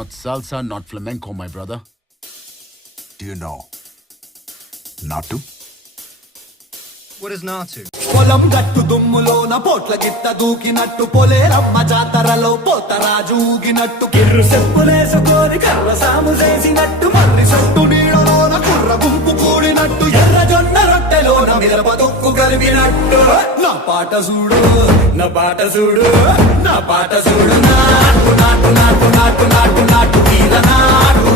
Not salsa, not flamenco, my brother. Do you know Natu? What is Natu? పొలం గట్టు దుమ్ములోన పోట్ల గిట్ట దూకినట్టు పొలేరమ్మ జాతరలో పోతరాజు ఊగినట్టు కిర్రు చెప్పులేసుకొని కర్ర సాము చేసినట్టు మర్రి సొట్టు నీడలోన కుర్ర గుంపు కూడినట్టు ఎర్ర జొన్న రొట్టెలోన మిరప తొక్కు కలిపినట్టు నా పాట చూడు నా పాట చూడు నా పాట చూడు నాటు నాటు నాటు నాటు నాటు నాటు వీర నాటు